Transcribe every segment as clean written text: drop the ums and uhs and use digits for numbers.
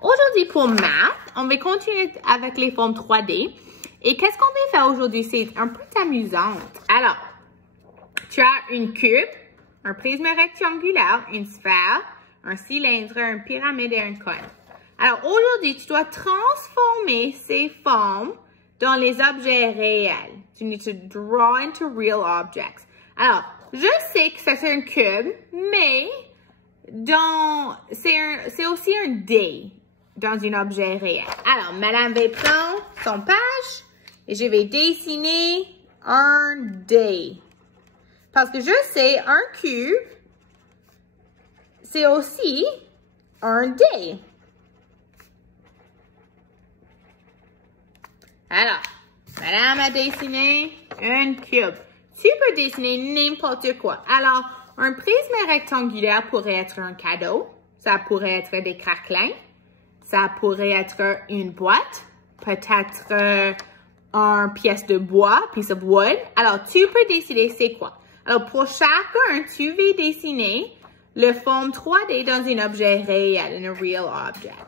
Aujourd'hui, pour math, on va continuer avec les formes 3D. Et qu'est-ce qu'on va faire aujourd'hui? C'est un peu amusant. Alors, tu as une cube, un prisme rectangulaire, une sphère, un cylindre, une pyramide et un cône. Alors, aujourd'hui, tu dois transformer ces formes dans les objets réels. You need to draw into real objects. Alors, je sais que c'est un cube, mais c'est aussi un dé dans un objet réel. Alors, madame va prendre son page et je vais dessiner un dé. Parce que je sais, un cube, c'est aussi un dé. Alors, madame a dessiné un cube. Tu peux dessiner n'importe quoi. Alors, un prisme rectangulaire pourrait être un cadeau. Ça pourrait être des craquelins. Ça pourrait être une boîte. Peut-être une pièce de bois, piece of wood. Alors, tu peux décider c'est quoi. Alors, pour chacun, tu vas dessiner la forme 3D dans un objet réel, un real object.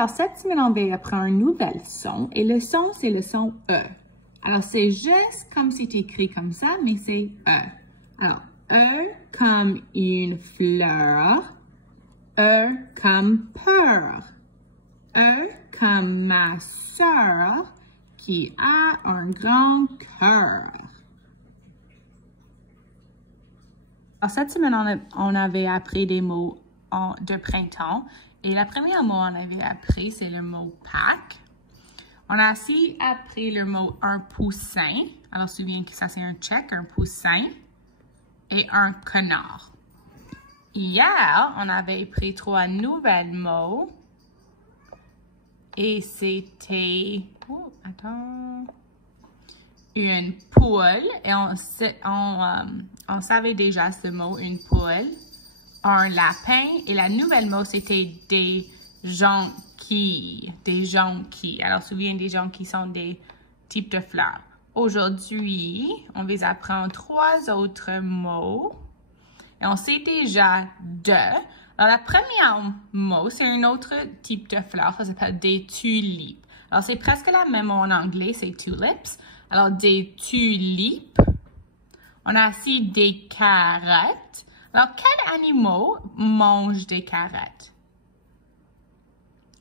Alors, cette semaine, on va apprendre un nouvel son. Et le son, c'est le son E. Alors, c'est juste comme c'est écrit comme ça, mais c'est E. Alors, E comme une fleur. E comme peur. E comme ma sœur qui a un grand cœur. Alors, cette semaine, on avait appris des mots de printemps. Et le premier mot qu'on avait appris, c'est le mot Pâques. On a aussi appris le mot un poussin. Alors, souviens que ça, c'est un tchèque, un poussin. Et un canard. Hier, on avait appris 3 nouveaux mots. Et c'était... Oh, attends... Une poule. Et on savait déjà ce mot, une poule. Un lapin. Et la nouvelle mot, c'était des jonquilles. Des jonquilles. Alors, souviens des jonquilles sont des types de fleurs. Aujourd'hui, on va apprendre 3 autres mots. Et on sait déjà 2. Alors, la première mot, c'est un autre type de fleur. Ça s'appelle des tulipes. Alors, c'est presque la même mot en anglais, c'est tulips. Alors, des tulipes. On a aussi des carottes. Alors, quels animaux mangent des carottes?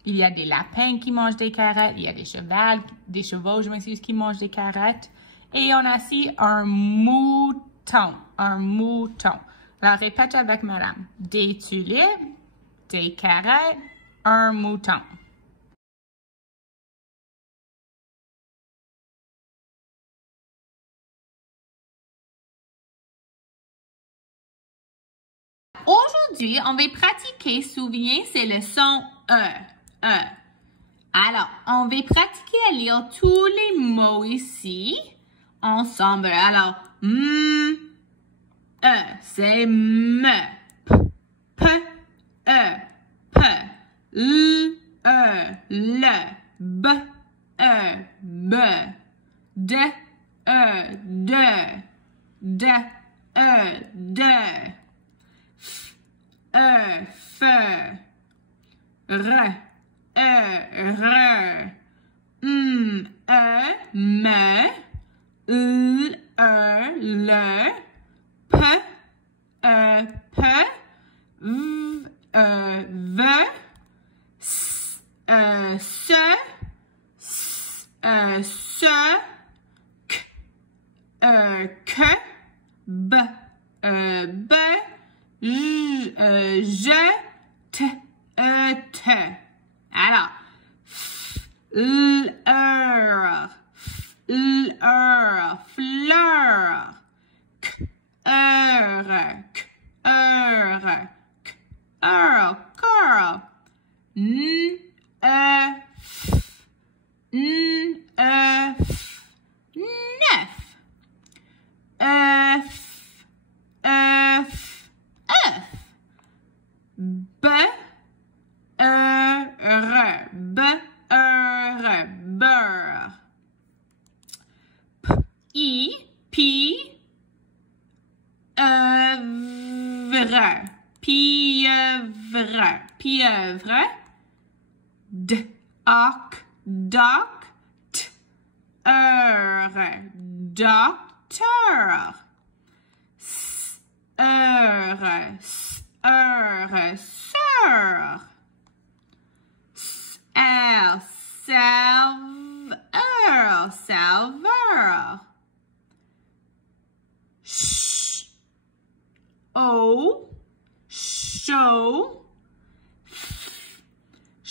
Il y a des lapins qui mangent des carottes. Il y a des chevaux, je m'excuse, qui mangent des carottes. Et on a aussi un mouton. Un mouton. Alors, répète avec madame. Des tulipes, des carottes, un mouton. Aujourd'hui, on va pratiquer, souviens, c'est le son E. E. Alors, on va pratiquer à lire tous les mots ici ensemble. Alors, E, c'est me. P, E, P. L, E, le. B, E, B. D, E, de. D, E, de. F, R, R, M, me, L, le, P, P, V, V, S, K, B, B, je, t, te. Alors, fleur, fleur, cœur, curl, neuf, beurre. P, pieuvre, doc, docteur, sœur, serveur,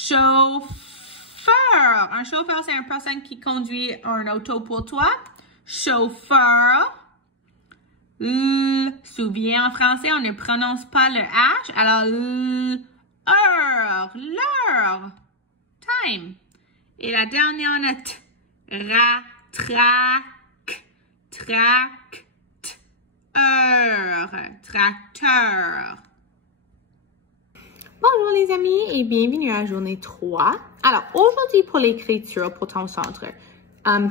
chauffeur. Un chauffeur, c'est une personne qui conduit un auto pour toi. Chauffeur. Souviens, en français, on ne prononce pas le H. Alors, l'heure. Time. Et la dernière, on a tracteur. Bonjour les amis et bienvenue à la journée 3. Alors, aujourd'hui pour l'écriture, pour ton centre,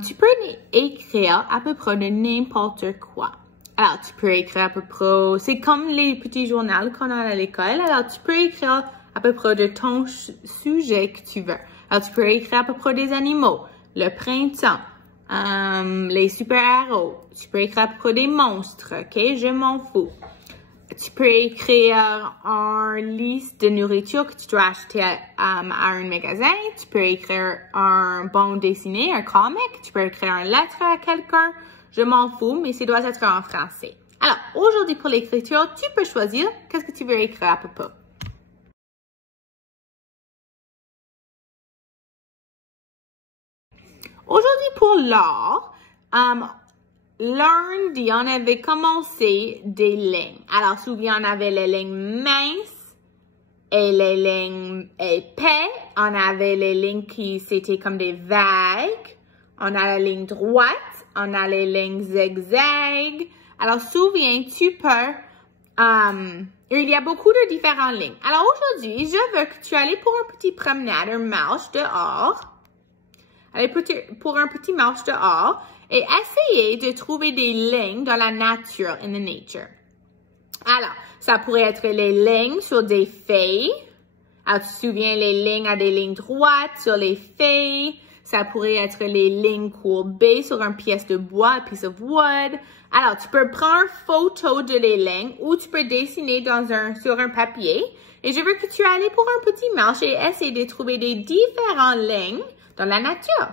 tu peux écrire à peu près de n'importe quoi. Alors, tu peux écrire à peu près, c'est comme les petits journaux qu'on a à l'école. Alors, tu peux écrire à peu près de ton sujet que tu veux. Alors, tu peux écrire à peu près des animaux, le printemps, les super-héros. Tu peux écrire à peu près des monstres, ok? Je m'en fous. Tu peux écrire une liste de nourriture que tu dois acheter à un magasin. Tu peux écrire un bande dessinée, un comic. Tu peux écrire une lettre à quelqu'un. Je m'en fous, mais ça doit être en français. Alors, aujourd'hui pour l'écriture, tu peux choisir qu'est-ce que tu veux écrire à peu près. Aujourd'hui pour l'art, lundi, on avait commencé des lignes. Alors, souviens, on avait les lignes minces et les lignes épais. On avait les lignes qui, c'était comme des vagues. On a la ligne droite. On a les lignes zigzag. Alors, souviens, tu peux... il y a beaucoup de différentes lignes. Alors, aujourd'hui, je veux que tu ailles pour un petit promenade, une marche dehors. Allez pour un petit marche dehors. Et essayer de trouver des lignes dans la nature, in the nature. Alors, ça pourrait être les lignes sur des feuilles. Alors, tu te souviens, les lignes à des lignes droites sur les feuilles. Ça pourrait être les lignes courbées sur une pièce de bois, a piece of wood. Alors, tu peux prendre une photo de les lignes ou tu peux dessiner sur un papier. Et je veux que tu ailles pour un petit marche et essayer de trouver des différentes lignes dans la nature.